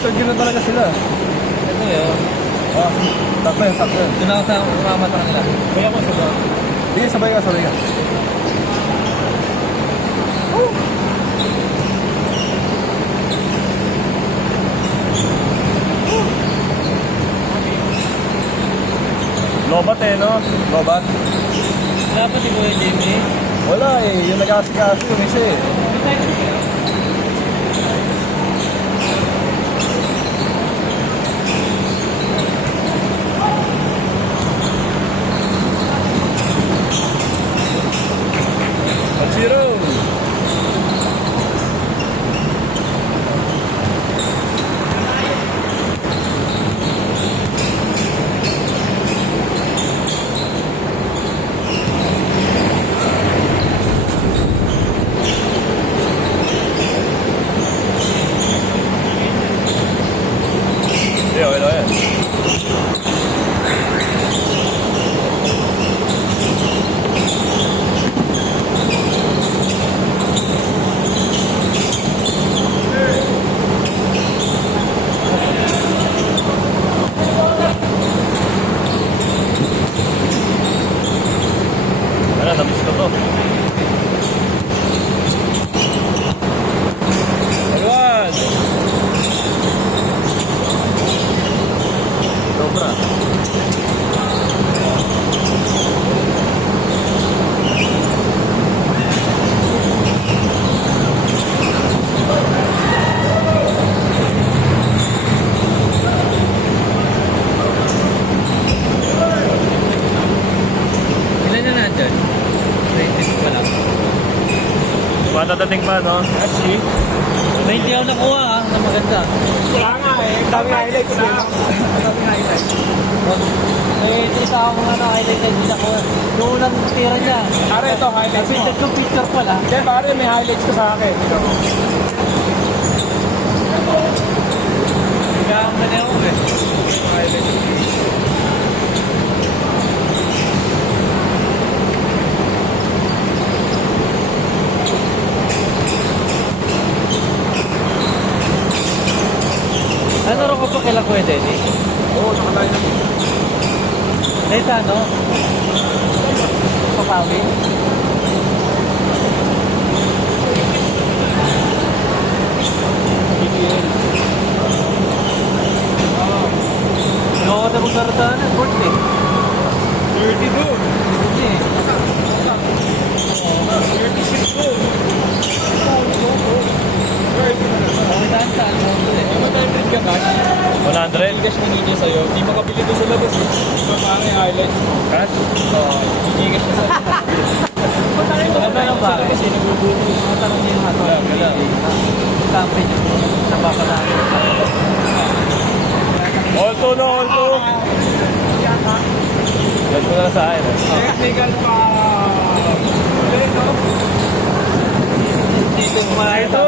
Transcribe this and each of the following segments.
third gear na talaga sila. Ito yun. Oh, sakto yun, sakto yun. Doon ako sa mama sa kanila. Kaya ko siya. Sige, sabay ka, sabay ka. Lobat eh, no? Lobat. Dapat si Kuya Jimmy. Wala eh, yung nag-aasikaso yung isa eh. Zero. Okay, okay. Ano, namiss ko to. Alwan! Dobra. Ilan na nandyan? 20 pa lang. Matatating pa, no? Actually. 20 ako nakuha na maganda. Wala nga eh. Dami highlights eh. Dami highlights. Eh, isa ako nga na-highlighted din ako. Yung unang tira niya. Pare, ito highlights mo. Napindag ko picture pala. Hindi, pare, may highlights ka sa akin. Higaan ka na ako eh. Highlights. Ano rin ko pa kila Kuya Denny? Oo, nakalain na. Dahil ano? Papawi? Ano ako na magkaroon ng birthday? 32. Hindi. 36 ko. Saan saan? Matayipid ka, Cash. 100? Cash na ninyo sa'yo. Di makabili doon sa labas eh. So, parang highlights mo. Cash? Oo, gigigas na sa'yo. Ano ba lang ba? Kasi nagugulo. Mga tanong niyo nga ito. Sabi niyo. Napapadaan. Alto no, alto. Yan ko na sa akin. Technical pa. Dito kumain ito.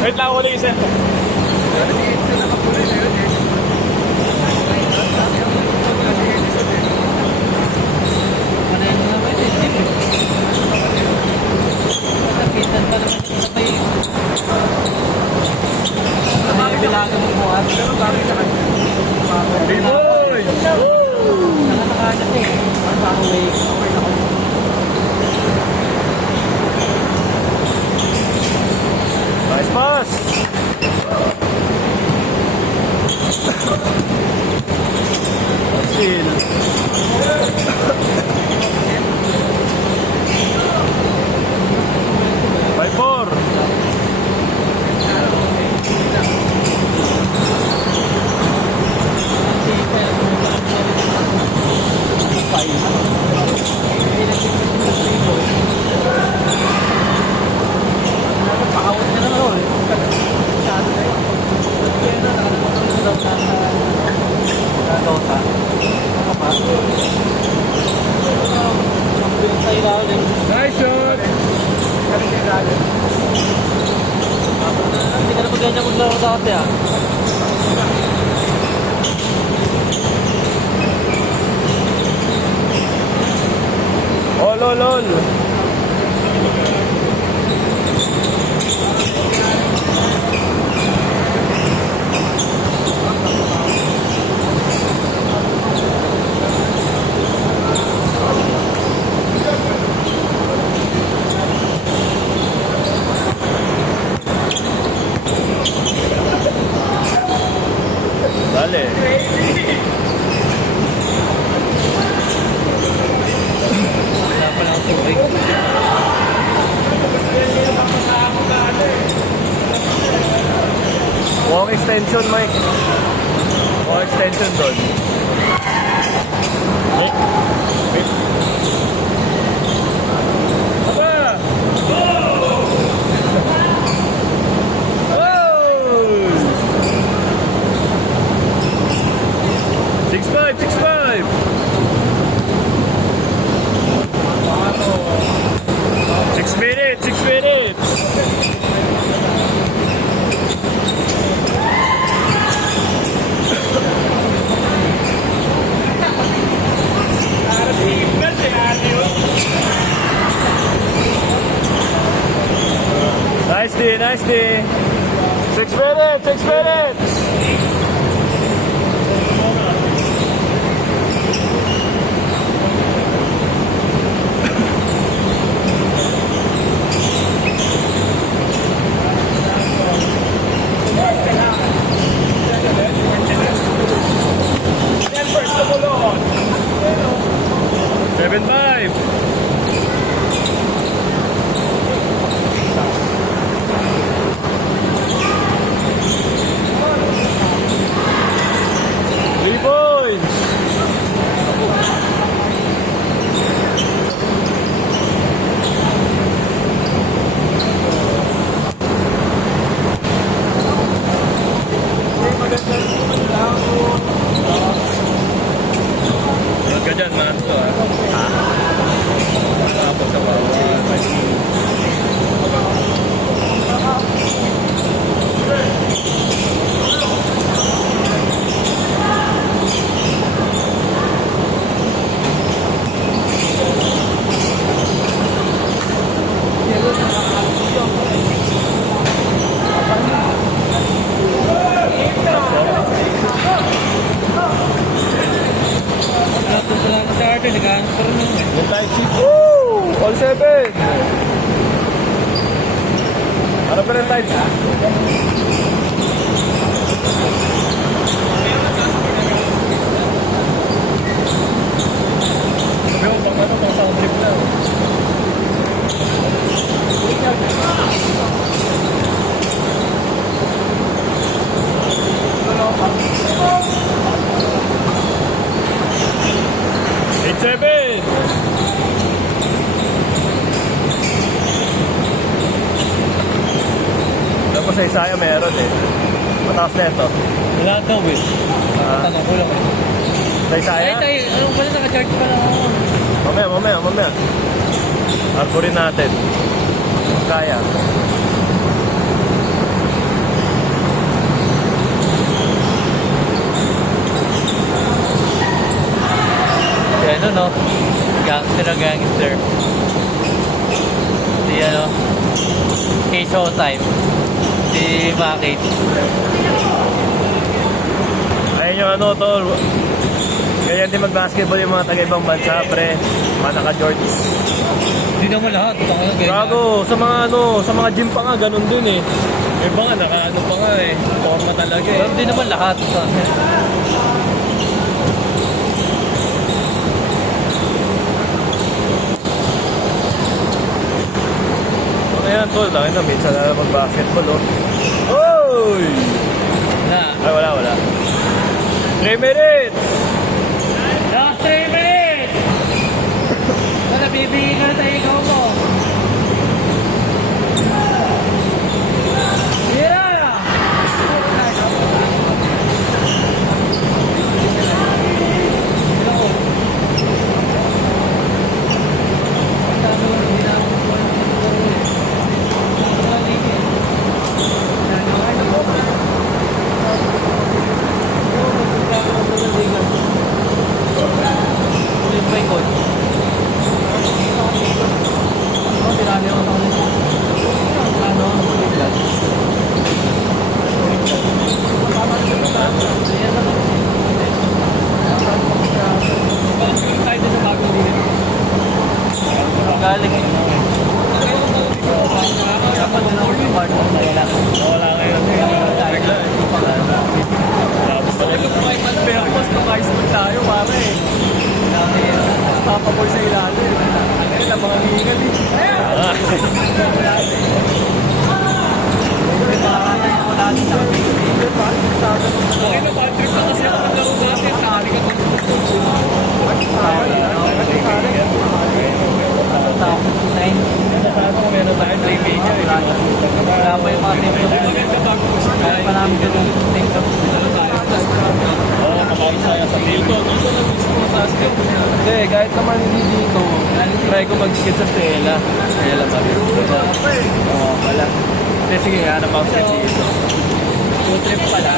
Wait lang, wala isa. Napitan pa naman ito sa kayo. Ay, bilangan mo po at B-boy! nakakagat eh. Ang way. Nice pass! Hindi ka na maganda maglaro dati ah. Oh, lol. Dale. Wala pa lang tubig. Mukhang extension, Mike. Mukhang extension doon. Wait. Aba! Oh! 6'5", 6'5". 6 minutes, 6 minutes. Nice D. 6 minutes, 6 minutes. Seven five. Three points. Huwag ka dyan, man to ha. Tapos kawawa. Tapos lang sa atin, nag-ano pa rin naman. Yung type C. Woo! All 7. Ano pa rin type C? Sabi mo, pang sound trip na. Eight seven. Tapos sa Isaya meron eh. Mataas na ito. Wala daw eh. Tanong ko lang eh. Sa Isaya? Ay, tayo, anong pala naka-charge pa lang ako. Mamaya. Arko rin natin. Kung kaya. Kaya ano no? Gangster na gangster. Si ano? K-Showtime. Si Makit. Ayun yung ano tol. Ganyan din mag-basketball yung mga taga-ibang bansa, pre. Mga naka-jorts. Hindi naman lahat. Baka ganyan. Gago, sa mga gym pa nga, ganun din eh. Iba nga, naka-ano pa nga eh. Forma talaga eh. Pero hindi naman lahat. Ano yan tol, dahil na minsan na mag-basketball oh. Oy! Na. Ay, wala. 3 minutes! Last 3 minutes! Wala, bibigyan ka na tayo ikaw mo. Yeah! Okay na, bad trip na kasi ako naglaro natin. Nakari ka pa. Sana kung meron tayo playmaker. Wala pa yung mga team. Maganda bago gusto Kaya pa namin ganun. Oo, makakasaya sa dito. Dito na gusto sa skate. Hindi, kahit naman hindi dito. Try ko mag-skate sa Stella. Stella ba? Oo, wala. Hindi, sige nga, hanap ako skate dito. Road trip pala.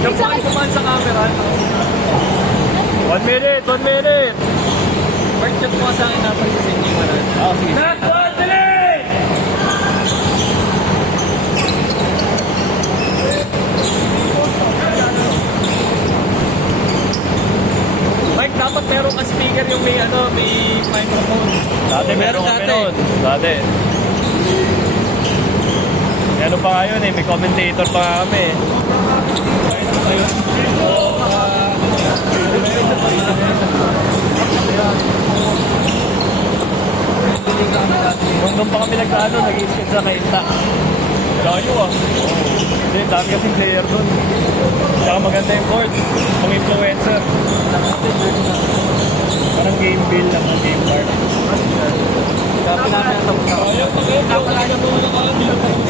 Yung pakit kumaan sa camera, no? 1 minute, 1 minute! Mark, check mo sa akin natin sa inyo. Ah, sige. Mike, dapat meron ka speaker yung may may microphone. Dati meron kami noon. Dati. Ano pa nga yun eh, may commentator pa nga kami eh. Nung pa kami nag-ano, nag-skate sa Kainta. Layo ah. Hindi, dami kasing player doon. Tsaka maganda yung court. Pang influencer. Parang game bill lang ng game card. Kaya pa namin ang tapos. Ayaw, pag-ayaw, pag-ayaw,